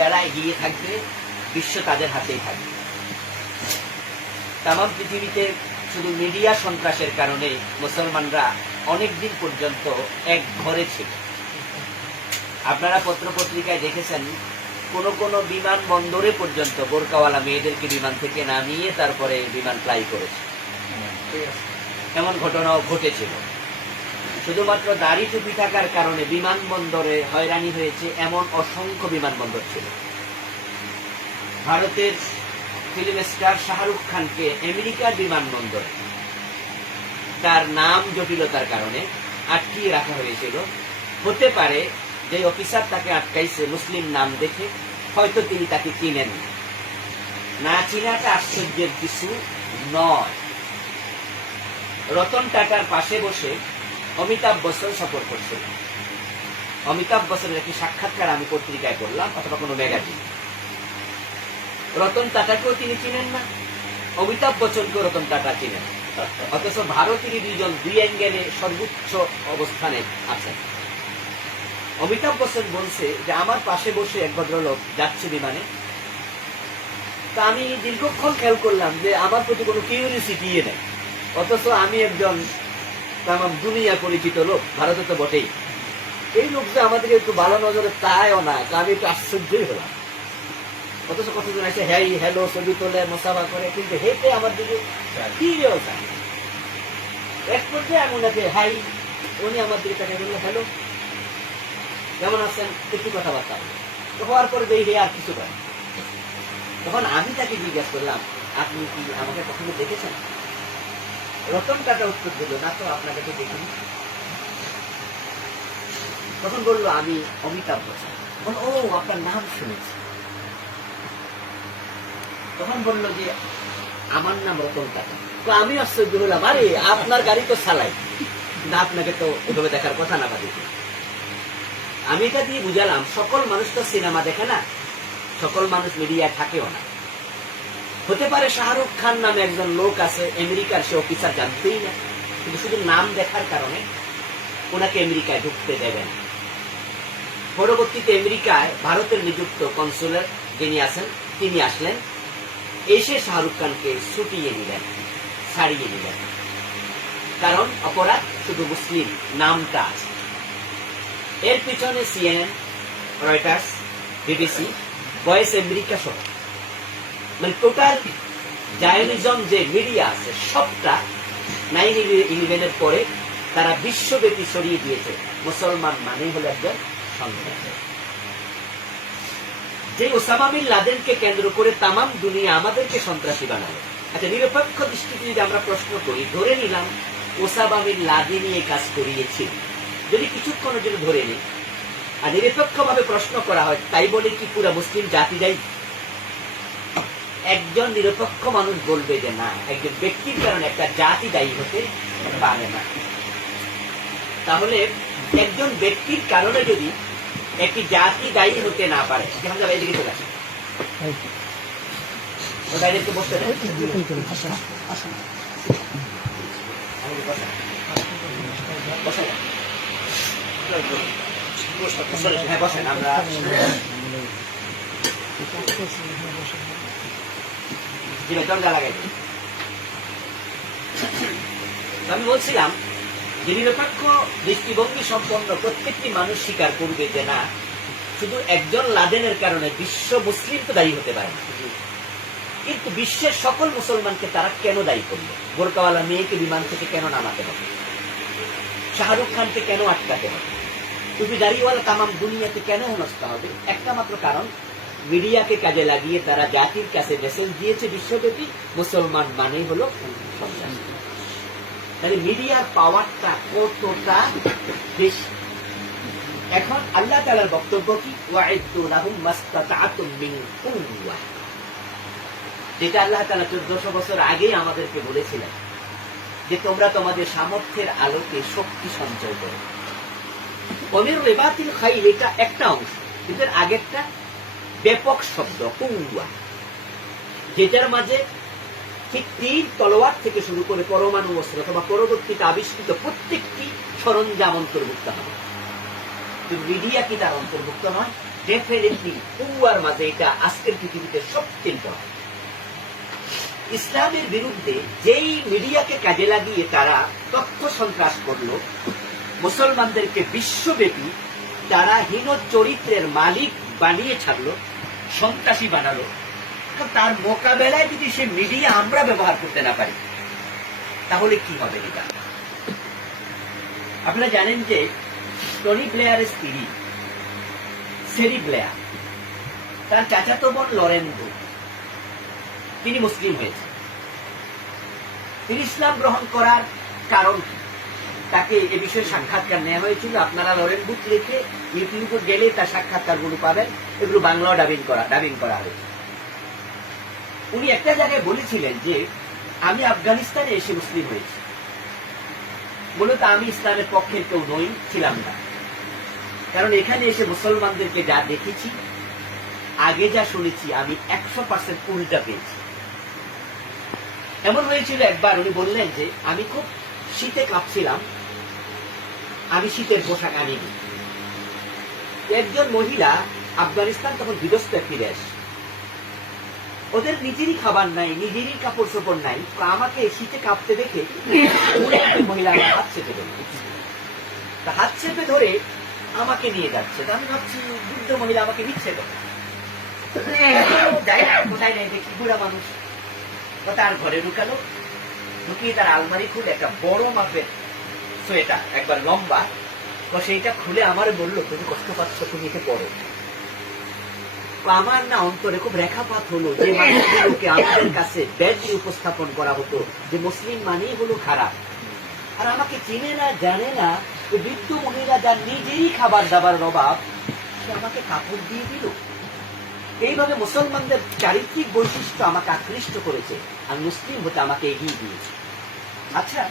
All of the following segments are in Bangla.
যারা এগিয়ে থাকবে, বিশ্ব তাদের হাতেই থাকবে। তাম পৃথিবীতে শুধু মিডিয়া সন্ত্রাসের কারণে মুসলমানরা অনেক দিন পর্যন্ত এক ঘরে ছিল। আপনারা পত্রপত্রিকায় দেখেছেন, কোন কোন বিমান বন্দরে পর্যন্ত বোরকাওয়ালা মেয়েদেরকে বিমান থেকে নামিয়ে তারপরে বিমান ফ্লাই করেছে। এমন ঘটনাও ঘটেছিল। শুধুমাত্র দাড়ি টুপি থাকার কারণে বিমানবন্দরে হয়রানি হয়েছে এমন অসংখ্য বিমানবন্দর ছিল। ভারতের ফিল্ম স্টার শাহরুখ খানকে আমেরিকার বিমানবন্দর, তার নাম জটিলতার কারণে আটকিয়ে রাখা হয়েছিল। হতে পারে যে অফিসার তাকে আটকাইছে মুসলিম নাম দেখে, হয়তো তিনি তাকে চিনেন না চিনাটা আশ্চর্যের কিছু নয়। রতন টাটার পাশে বসে অমিতাভ বচ্চন সফর করছিল অমিতাভ বচ্চনের একটি সাক্ষাৎকার আমি পত্রিকায় করলাম অথবা কোনো ম্যাগাজিন রতন টাটাকেও তিনি চিনেন না। অমিতাভ বচ্চনকেও রতন টাটা চিনেন। অথচ ভারতেরই দুইজন দুই অ্যাঙ্গেলে সর্বোচ্চ অবস্থানে আছেন। অমিতাভ বচ্চন বলছে যে, আমার পাশে বসে এক ভদ্রলোক যাচ্ছে বিমানে। তা আমি দীর্ঘক্ষণ খেয়াল করলাম যে, আমার প্রতি কোনো কিউরিয়াসিটি নেই। অথচ আমি একজন তাম দুনিয়া পরিচিত লোক, ভারতে তো বটেই। এই লোক যে আমাদেরকে একটু ভালো নজরে তাইও না, তা আমি একটু আশ্চর্যই হলাম। অথচ কতজন আছে হ্যাঁ হ্যালো, ছবি তোলে মশাবা করে, কিন্তু হেঁটে আমার দিকে যায় এক পর্যায়ে আমি ওনাকে হাই, উনি আমার দিকে তাকে বলল হ্যালো, কেমন আছেন? একটু কথাবার্তা হওয়ার পরে দেখি আর কিছু করে তখন আমি তাকে জিজ্ঞাসা করলাম, আপনি কি আমাকে কখনো দেখেছেন? রতন টাটা উত্তর দিল, না তো আপনাকে তো দেখিনি। তখন বলল, আমি অমিতাভ বচ্চন। ও, আপনার নাম শুনেছি। তখন বলল যে, আমার নাম রতন টাটা তো আমি আশ্চর্য হলাম, আরে, আপনার গাড়ি তো চালাই। না, আপনাকে তো এভাবে দেখার কথা না বাড়িতে আমি এটা দিয়ে বুঝালাম, সকল মানুষ তো সিনেমা দেখে না, সকল মানুষ মিডিয়া থাকেও না। হতে পারে শাহরুখ খান নামে একজন লোক আছে, আমেরিকার সে অফিসার জানতেই না। কিন্তু শুধু নাম দেখার কারণে ওনাকে আমেরিকায় ঢুকতে দেবেন পরবর্তীতে আমেরিকায় ভারতের নিযুক্ত কনসুলার যিনি আছেন, তিনি আসলেন। এসে শাহরুখ খানকে ছুটিয়ে নিলেন, ছাড়িয়ে নিলেন। কারণ অপরাধ শুধু মুসলিম নামটা আছে। এর পিছনে CNN Reuters BBC voice America সহ। মানে টোটাল জায়নিজম যে মিডিয়া আছে, সবটা নাইন ইলেভেনের পরে তারা বিশ্বব্যাপী ছড়িয়ে দিয়েছে। মুসলমান মানেই হলো একজন সন্ত্রাসী যে ওসামা বিন লাদেনকে কেন্দ্র করে তামাম দুনিয়া আমাদেরকে সন্ত্রাসী বানালো। আচ্ছা নিরপেক্ষ দৃষ্টিতে যদি আমরা প্রশ্ন করি, ধরে নিলাম ওসামা বিন লাদেনই এই কাজ করিয়েছিল যদি কিছুক্ষণের জন্য ধরে নিই, আর নিরপেক্ষ ভাবে প্রশ্ন করা হয়, তাই বলে কি পুরা মুসলিম জাতি দায়ী একজন নিরপেক্ষ মানুষ বলবে যে না, একজন ব্যক্তির কারণে একটা জাতি দায়ী হতে পারে না। তাহলে একজন ব্যক্তির কারণে যদি একটি জাতি দায়ী হতে না পারে। হ্যাঁ আমরা আমি বলছিলাম, নিরপেক্ষ দৃষ্টিভঙ্গি সম্পন্ন প্রত্যেকটি মানুষ স্বীকার করবে যে না, শুধু একজন লাদেনের কারণে বিশ্ব মুসলিম তো দায়ী হতে পারে না। কিন্তু বিশ্বের সকল মুসলমানকে তারা কেন দায়ী করল বোরকাওয়ালা মেয়েকে বিমান থেকে কেন নামাতে হবে? শাহরুখ খানকে কেন আটকাতে হবে? টুপি দাড়িওয়ালা তামাম দুনিয়াতে কেন হেনস্থা হবে? একটা মাত্র কারণ মিডিয়াকে কাজে লাগিয়ে তারা জাতির কাছে মেসেজ দিয়েছে বিশ্বব্যাপী। মুসলমান মানেই হলো তাহলে মিডিয়ার পাওয়ারটা কতটা বেশি? এখন আল্লাহ তালার বক্তব্য কি? যেটা আল্লাহ তালা চোদ্দশো বছর আগেই আমাদেরকে বলেছিলেন যে তোমরা তোমাদের সামর্থ্যের আলোকে শক্তি সঞ্চয় করো। অমির রেবাতিল খাই এটা একটা অংশ, কিন্তু আগেরটা ব্যাপক শব্দ কুয়া যেটার মাঝে ঠিক তীর, তলোয়ার থেকে শুরু করে পরমাণু অস্ত্র অথবা পরবর্তীতে আবিষ্কৃত প্রত্যেকটি সরঞ্জাম অন্তর্ভুক্ত হবে মিডিয়া কি তার অন্তর্ভুক্ত নয় ডেফিনেটলি পুয়ার মাঝে এটা আজকের পৃথিবীতে সবচেয়ে important। ইসলামের বিরুদ্ধে যেই মিডিয়াকে কাজে লাগিয়ে তারা তথ্য সন্ত্রাস করল, মুসলমানদেরকে বিশ্বব্যাপী তারা হীন চরিত্রের মালিক বানিয়ে ছাড়লো, সন্ত্রাসী বানালো। তার মোকাবেলায় যদি সে মিডিয়া আমরা ব্যবহার করতে না পারি, তাহলে কি হবে এটা? আপনারা জানেন যে টনি ব্লেয়ারের স্ত্রী সেরি ব্লেয়ার তার চাচাতো বোন লরেন্দো, তিনি মুসলিম হয়েছে তিনি ইসলাম গ্রহণ করার কারণ কি? তাকে এ বিষয়ে সাক্ষাৎকার নেওয়া হয়েছিল। আপনারা লরেন বুক লিখে ইউটিউবে গেলে তার সাক্ষাৎকারগুলো পাবেন। এগুলো বাংলাও ডাবিং করা ডাবিং করা হয়েছে উনি একটা জায়গায় বলেছিলেন যে, আমি আফগানিস্তানে এসে মুসলিম হয়েছি। মূলত আমি ইসলামের পক্ষের কেউ নই, ছিলাম না। কারণ এখানে এসে মুসলমানদেরকে যা দেখেছি, আগে যা শুনেছি, আমি একশো পার্সেন্ট উল্টা পেয়েছি। এমন হয়েছিল একবার, উনি বললেন যে, আমি খুব শীতে কাঁপছিলাম। আমি শীতের পোশাক আনিনি। একজন মহিলা আফগানিস্তান তখন বিধ্বস্ত ফিরে আসে। ওদের নিজেরই খাবার নাই নিজেরই কাপড় চোপড় নাই আমাকে শীতে কাঁপতে দেখে মহিলা হাত চেপে ধরে। তা হাত চেপে ধরে আমাকে নিয়ে যাচ্ছে। আমি ভাবছি বৃদ্ধ মহিলা আমাকে নিচ্ছে তো যাই না, কোথায় দেখি বুড়া মানুষ। ও তার ঘরে ঢুকালো ঢুকিয়ে তার আলমারি খুলে একটা বড় মাপের সোয়েটার একবার লম্বা। তো সেইটা খুলে আমার বলল, তুমি কষ্ট পাচ্ছ, তুমি এতে পড়ো। আমার না অন্তরে খুব রেখাপাত হলো যে মানুষগুলোকে আমাদের কাছে ব্যাডলি উপস্থাপন করা হতো, যে মুসলিম মানেই হলো খারাপ। আর আমাকে চিনে না, জানে না বৃদ্ধ মহিলা যার নিজেরই খাবার দাবার অভাব, সে আমাকে কাপড় দিয়ে দিল। এইভাবে মুসলমানদের চারিত্রিক বৈশিষ্ট্য আমাকে আকৃষ্ট করেছে, আর মুসলিম হতে আমাকে এগিয়ে দিয়েছে। আচ্ছা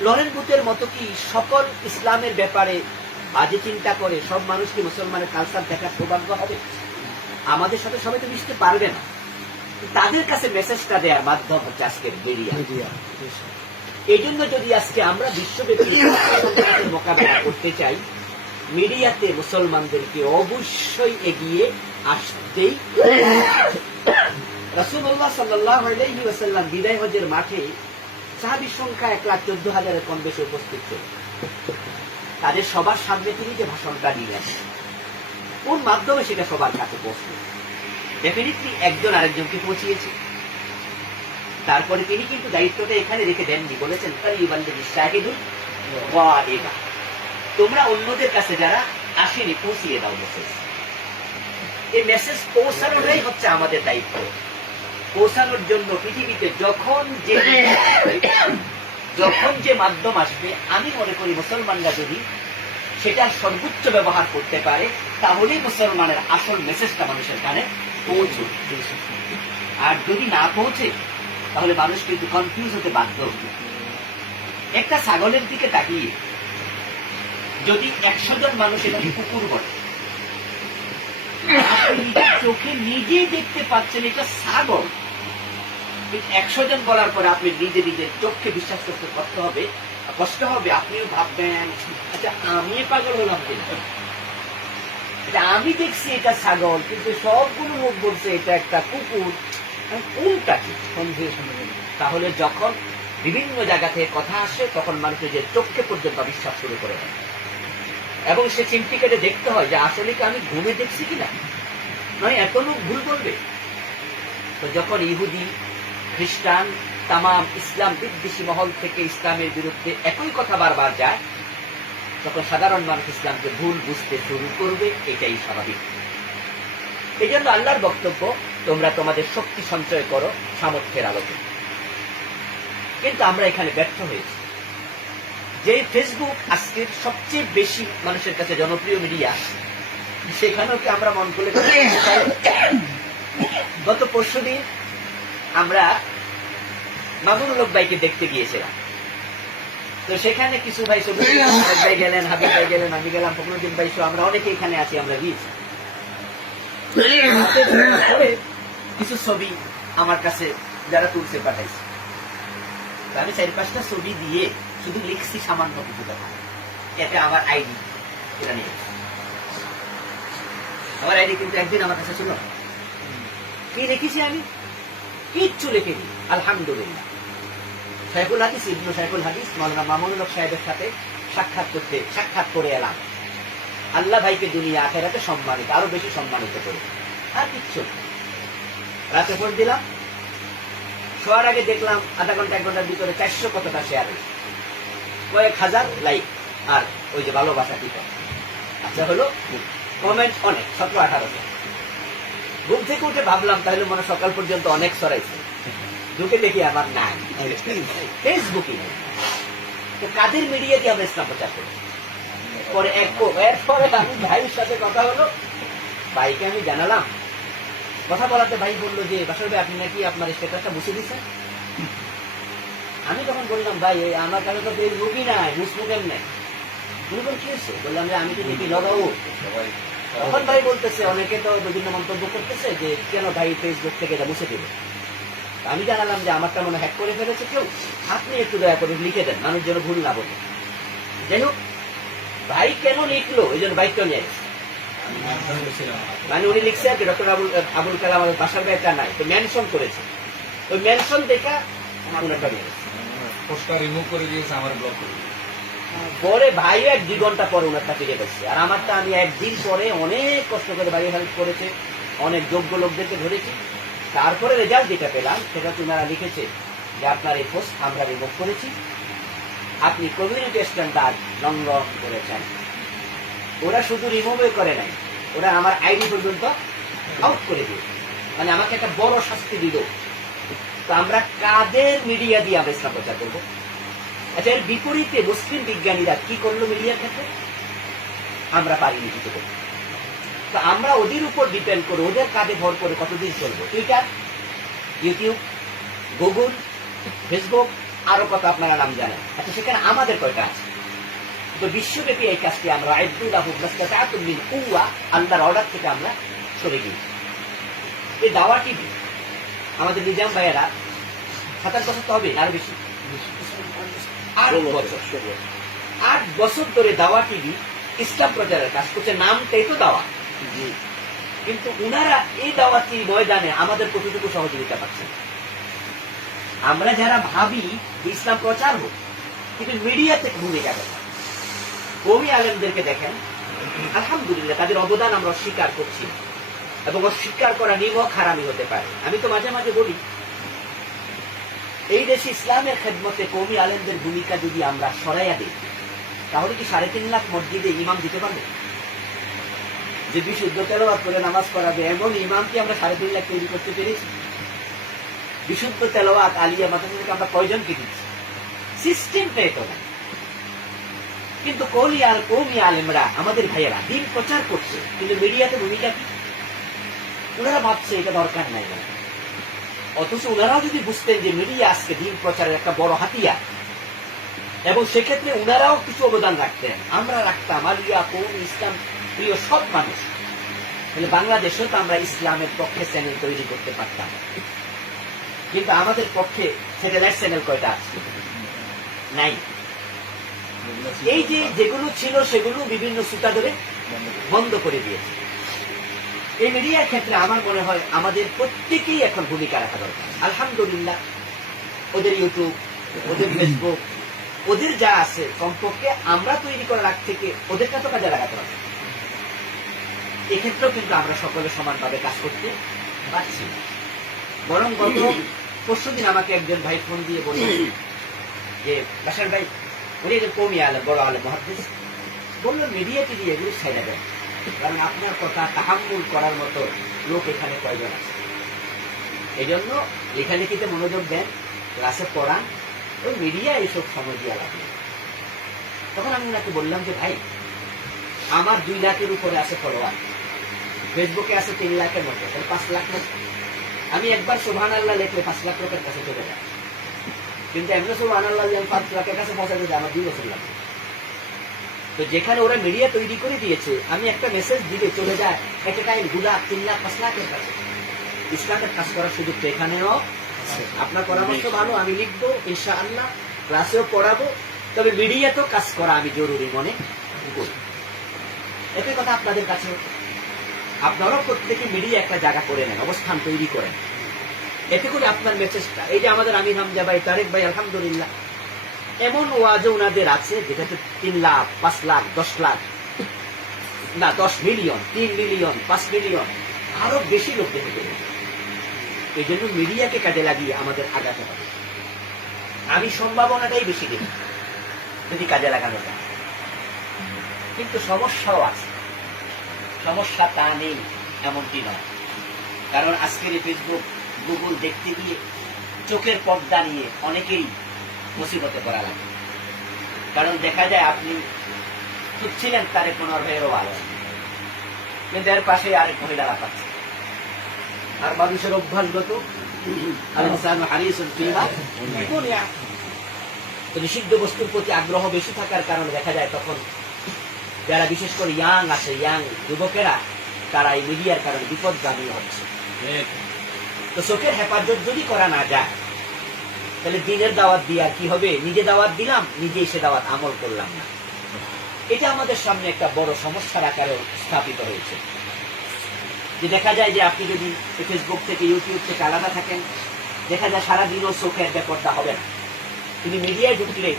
লরেন বুথের মতো কি সকল ইসলামের ব্যাপারে বাজে চিন্তা করে সব মানুষ কি মুসলমানের কালচার দেখার সৌভাগ্য হবে? আমাদের সাথে সবাই তো মিশতে পারবে না। তাদের কাছে মেসেজটা দেওয়ার মাধ্যম হচ্ছে আজকের মিডিয়া। এই জন্য যদি আজকে আমরা বিশ্বব্যাপী মোকাবেলা করতে চাই মিডিয়াতে মুসলমানদেরকে অবশ্যই এগিয়ে আসতেই আলাইহি ওয়াসাল্লাম বিদায় হজের মাঠে সাহাবীর সংখ্যা এক লাখ চোদ্দ হাজারের কম বেশি উপস্থিত ছিল। তাদের সবার সামনে তিনি যে ভাষণটা দিলেন, কোন মাধ্যমে সেটা সবার কাছে পৌঁছল? ডেফিনেটলি একজন আরেকজনকে পৌঁছিয়েছে। তারপরে তিনি কিন্তু দায়িত্বটা এখানে রেখে দেননি, বলেছেন শাহিদুল তোমরা অন্যদের কাছে যারা আসেনি, পৌঁছিয়ে দাও মেসেজ এই মেসেজ পৌঁছানোটাই হচ্ছে আমাদের দায়িত্ব। পৌঁছানোর জন্য পৃথিবীতে যখন যে যখন যে মাধ্যম আসবে আমি মনে করি মুসলমানরা যদি সেটার সর্বোচ্চ ব্যবহার করতে পারে তাহলেই মুসলমানের আসল মেসেজটা মানুষের কানে পৌঁছবে। আর যদি না পৌঁছে তাহলে মানুষ কিন্তু কনফিউজ হতে বাধ্য হবে। একটা ছাগলের দিকে তাকিয়ে যদি একশো জন মানুষ এটাকে কুকুর বলে চোখে দেখতে পাচ্ছেন এটা ছাগল একশো জন বলার পরে আপনি নিজে চোখকে বিশ্বাস করতে কষ্ট হবে কষ্ট হবে, আপনিও ভাববেন আচ্ছা আমি পাগল হলাম এটা আমি দেখছি এটা ছাগল কিন্তু সবগুলো লোক বলছে এটা একটা কুকুর। কোনটা কি? তাহলে যখন বিভিন্ন জায়গা থেকে কথা আসে, তখন মানুষের যে চোখকে পর্যন্ত বিশ্বাস শুরু করে দেয়। এবং সে চিমটি কেটে দেখতে হয় যে আসলে কি আমি ঘুমে দেখছি কিনা? নয়, এত লোক ভুল করবে। তো যখন ইহুদি, খ্রিস্টান, তামাম ইসলাম বিদ্বেষী মহল থেকে ইসলামের বিরুদ্ধে একই কথা বারবার যায়, তখন সাধারণ মানুষ ইসলামকে ভুল বুঝতে শুরু করবে, এটাই স্বাভাবিক। এই জন্য আল্লাহর বক্তব্য, তোমরা তোমাদের শক্তি সঞ্চয় করো, সামর্থ্যের আলোকে। কিন্তু আমরা এখানে ব্যর্থ হয়েছি। যে ফেসবুক আজকের সবচেয়ে বেশি মানুষের কাছে জনপ্রিয় মিডিয়া সেখানেও কি আমরা মন করে গত পরশু দিন আমরা মামুনুল ভাইকে দেখতে গিয়েছিলাম। তো সেখানে কিছু ভাই ভাই গেলেন, হাবিব ভাই গেলেন, আমি গেলাম, ফখরুদ্দিন ভাই আমরা অনেকে এখানে আছি, আমরা গিয়েছি কিছু ছবি আমার কাছে যারা তুলছে পাঠাইছে। আমি চারি পাঁচটা ছবি দিয়ে শুধু লিখছি সামান্য কিছু কথা। এটা আমার আইডি, এটা নিয়ে। আমার আইডি কিন্তু একদিন আমার কাছে ছিল। কি রেখেছি আমি? কিচ্ছু লেখিনি, আলহামদুলিল্লাহ। সাইফুল হাদিস, ইবনু সাইফুল হাদিস মৌলানা মামুনুল সাহেবের সাথে সাক্ষাৎ করতে, সাক্ষাৎ করে এলাম। আল্লাহ ভাইকে দুনিয়া আখেরাতে সম্মানিত, আরও বেশি সম্মানিত করে। আর কিচ্ছু রাতে ফোন দিলাম। শোয়ার আগে দেখলাম আধা ঘণ্টা, এক ঘণ্টার ভিতরে চারশো কতটা শেয়ার হয়েছে। কয়েক হাজার লাইক আর ওই যে ভালোবাসা টিকা আচ্ছা হলো কমেন্ট অনেক, সতেরো আঠারোশো ঘুম থেকে উঠে ভাবলাম, তাহলে মনে সকাল পর্যন্ত অনেক সরাইছে ঢুকে দেখি আমার নাই। ফেসবুকে তো কাদের মিডিয়া দিয়ে আমরা ইসলাম প্রচার করি? পরে এক এরপরে আমি ভাইয়ের সাথে কথা হলো। ভাইকে আমি জানালাম। কথা বলাতে ভাই বলল যে, বাসার ভাই, আপনি নাকি আপনার স্ট্যাটাসটা মুছে দিচ্ছেন আমি তখন বললাম ভাই এই আমার কাছে তো ফেসবুকই নাই মুসবুকের নেই বললেন, কি হয়েছে বললাম যে আমি তো দেখি লগাবো তখন ভাই বলতেছে অনেকে তো বিভিন্ন মন্তব্য করতেছে যে কেন ভাই ফেসবুক থেকে এটা মুছে দিবে আমি জানালাম যে আমারটা মনে হ্যাক করে ফেলেছে কেউ আপনি একটু দয়া করে লিখে দেন মানুষ যেন ভুল না বলে যাই হোক ভাই কেন লিখলো এই জন্য বাইকটা নিয়ে মানে উনি লিখছে আর কি ডক্টর আবুল আবুল কালাম আমাদের বাসার ব্যাগটা নাই তো মেনশন করেছে ওই মেনশন দেখা আমার উনারটা নিয়ে গেছে। পোস্টটা রিমুভ করে দিয়েছে, আমার ব্লক করে পরে ভাই এক দুই ঘণ্টা পরে ওনারটা ফিরে গেছে আর আমারটা আমি একদিন পরে অনেক কষ্ট করে ভাই হেল্প করেছে, অনেক যোগ্য লোকদেরকে ধরেছি। তারপরে রেজাল্ট যেটা পেলাম, সেটা ওনারা লিখেছে যে আপনার এই পোস্ট আমরা রিমুভ করেছি। আপনি কমিউনিটি স্ট্যান্ডার্ড লঙ্ঘন করেছেন। ওরা শুধু রিমুভই করে নাই, ওরা আমার আইডি পর্যন্ত আউট করে দিল মানে আমাকে একটা বড় শাস্তি দিল। তো আমরা কাদের মিডিয়া দিয়ে ইসলাম প্রচার করব? আচ্ছা এর বিপরীতে মুসলিম বিজ্ঞানীরা কি করল মিডিয়ার ক্ষেত্রে? আমরা পারিনি কিছু তো আমরা ওদের উপর ডিপেন্ড করে, ওদের কাঁধে ভর করে কতদিন চলবো? টুইটার ইউটিউব গুগল ফেসবুক আরও কত আপনারা নাম জানেন। আচ্ছা সেখানে আমাদের কয়টা আছে? তো বিশ্বব্যাপী এই কাজটি আমরা আল্লাহর অর্ডার থেকে আমরা সরে গিয়েছি। এই দাওয়া টিভি আমাদের নিজাম ভাইয়েরা সাতাশ বছর তো হবে আরও বেশি। আট বছর আট বছর ধরে দাওয়া টিভি ইসলাম প্রচারের কাজ করছে নামটাই তো দাওয়া। কিন্তু উনারা এই দাওয়াতি ময়দানে আমাদের কতটুকু সহযোগিতা পাচ্ছেন আমরা যারা ভাবি ইসলাম প্রচার হোক কিন্তু মিডিয়াতে ভূমিকা কথা কবি আলেমদেরকে দেখেন আলহামদুলিল্লাহ তাদের অবদান আমরা অস্বীকার করছি। এবং অস্বীকার করা নিমক হারামি হতে পারে। আমি তো মাঝে মাঝে বলি, এই দেশে ইসলামের খেদমতে কৌমি আলেমদের ভূমিকা যদি আমরা সরাইয়া দিই, তাহলে কি সাড়ে তিন লাখ মসজিদে ইমাম দিতে পারবে? যে বিশুদ্ধ তেলাওয়াত করে নামাজ পড়াবে, এমন ইমাম কি আমরা সাড়ে তিন লাখ তৈরি করতে পেরেছি? বিশুদ্ধ তেলাওয়াত আলিয়া মাদ্রাসা থেকে আমরা কয়জনকে দিচ্ছি? সিস্টেমটা এতো না কিন্তু কৌলি আর কৌমি আলেমরা, আমাদের ভাইয়েরা দিন প্রচার করছে, কিন্তু মিডিয়াতে ভূমিকা কি? ওনারা ভাবছে এটা দরকার নাই। অথচ ওনারাও যদি বুঝতেন যে মিডিয়া আজকে দিন প্রচারের একটা বড় হাতিয়ার, এবং সেক্ষেত্রে ওনারাও কিছু অবদান রাখতেন। আমরা রাখতাম আলিয়া কোন ইসলাম, প্রিয় সব মানুষ। তাহলে বাংলাদেশেও তো আমরা ইসলামের পক্ষে চ্যানেল তৈরি করতে পারতাম। কিন্তু আমাদের পক্ষে স্যাটেলাইট চ্যানেল কয়টা আছে? নাই। এই যে যেগুলো ছিল সেগুলো বিভিন্ন সুতা ধরে বন্ধ করে দিয়েছে। এই মিডিয়ার ক্ষেত্রে আমার মনে হয় আমাদের প্রত্যেকেই এখন ভূমিকা রাখা দরকার। আলহামদুলিল্লাহ। ওদের ইউটিউব ওদের ফেসবুক ওদের যা আছে কমপক্ষে আমরা তৈরি করার আগ থেকে ওদেরটা তো কাজে লাগাতে হবে। এক্ষেত্রেও কিন্তু আমরা সকলে সমানভাবে কাজ করতে পারছি। বরং গত পরশু দিন আমাকে একজন ভাই ফোন দিয়ে বলল যে বাসার ভাই উনি একজন কমি আলে বড় আলে মহাদিস বলল মিডিয়া টিভি এগুলো ছেড়ে দেন কারণ আপনার কথা তাহাম্মুল করার মতো লোক এখানে কয়জন আছে? এই জন্য লেখালেখিতে মনোযোগ দেন, ক্লাসে পড়ান, ওই মিডিয়া এইসব সময় দিয়ে লাগবে তখন আমি ওনাকে বললাম যে, ভাই, আমার দুই লাখের উপরে আছে ফলোয়ার ফেসবুকে আছে তিন লাখের মতো, তাহলে পাঁচ লাখ মতো। আমি একবার সুবহান আল্লাহ লিখলে পাঁচ লাখ লোকের কাছে চলে যায়। কিন্তু একজন সুবহান আল্লাহ পাঁচ লাখের কাছে পৌঁছাতে যাই আমার দুই বছর লাগবে তো যেখানে ওরা মিডিয়া তৈরি করে দিয়েছে আমি একটা মেসেজ দিলে চলে যায় একটা টাইম দু লাখ তিন লাখ পাঁচ লাখের কাছে। ইসলামের কাজ করার সুযোগ তো এখানেও আপনার পরামর্শ ভালো আমি লিখব ইনশা আল্লাহ ক্লাসেও পড়াবো তবে মিডিয়া তো কাজ করা আমি জরুরি মনে করি। একই কথা আপনাদের কাছে আপনারাও প্রত্যেকে মিলিয়ে একটা জায়গা করে নেন অবস্থান তৈরি করেন। এতে করে আপনার মেসেজটা এই যে আমাদের আমির হামজা ভাই তারেক ভাই আলহামদুলিল্লাহ এমন ওয়াজও ওনাদের আছে যেটাতে তিন লাখ, পাঁচ লাখ, দশ লাখ, না, দশ মিলিয়ন, তিন মিলিয়ন, পাঁচ মিলিয়ন, আরও বেশি লোক দেখে এই জন্য মিডিয়াকে কাজে লাগিয়ে আমাদের আগাতে হবে। আমি সম্ভাবনাটাই বেশি দেখি যদি কাজে লাগানো যায়। কিন্তু সমস্যাও আছে। সমস্যা তা নেই, এমনটি নয়। কারণ আজকের এই ফেসবুক গুগল দেখতে গিয়ে চোখের পর্দা নিয়ে অনেকেই মুসিবতে পড়া লাগে। কারণ দেখা যায় আপনি খুঁজছিলেন তারে কোনো ভাইয়েরও ভালো। কিন্তু এর পাশে আরেক মহিলারা পাচ্ছে আর মানুষের অভ্যাসগত আল ইনসানু হারিসুল ফিমা দুনিয়া। তো নিষিদ্ধ বস্তুর প্রতি আগ্রহ বেশি থাকার কারণে দেখা যায় তখন যারা বিশেষ করে ইয়াং আছে ইয়াং যুবকেরা তারা এই মিডিয়ার কারণে বিপদগামী হচ্ছে। তো চোখের হেফাজত যদি করা না যায় তাহলে দিনের দাওয়াত দিয়ে কি হবে? নিজে দাওয়াত দিলাম নিজে সে দাওয়াত আমল করলাম না। এটা আমাদের সামনে একটা বড় সমস্যার আকারে স্থাপিত হয়েছে। যে দেখা যায় যে আপনি যদি ফেসবুক থেকে ইউটিউব থেকে আলাদা থাকেন, দেখা যায় সারাদিনও চোখের ব্যাপারটা হবে না। তিনি মিডিয়ায় ঢুকলে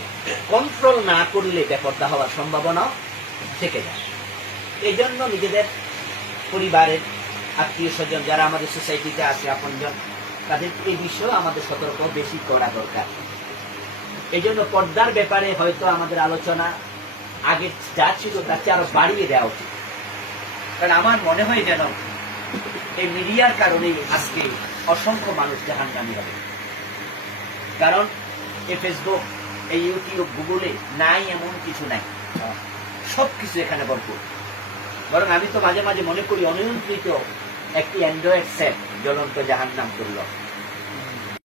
কন্ট্রোল না করলে ব্যাপারটা হওয়ার সম্ভাবনা থেকে যায়। এই জন্য নিজেদের পরিবারের আত্মীয় স্বজন, যারা আমাদের সোসাইটিতে আছে, আপনজন তাদের এই বিষয়ে আমাদের সতর্ক বেশি করা দরকার। এই জন্য পর্দার ব্যাপারে হয়তো আমাদের আলোচনা আগে যা ছিল তার চেয়ে আরও বাড়িয়ে দেওয়া উচিত। কারণ আমার মনে হয় যেন এই মিডিয়ার কারণেই আজকে অসংখ্য মানুষ জাহান্নামি হবে। কারণ এই ফেসবুক এই ইউটিউব গুগলে নাই এমন কিছু নাই। সব কিছু এখানে ভরপুর। বরং আমি তো মাঝে মাঝে মনে করি, অনিয়ন্ত্রিত একটি অ্যান্ড্রয়েড সেট জ্বলন্ত জাহান নাম করল।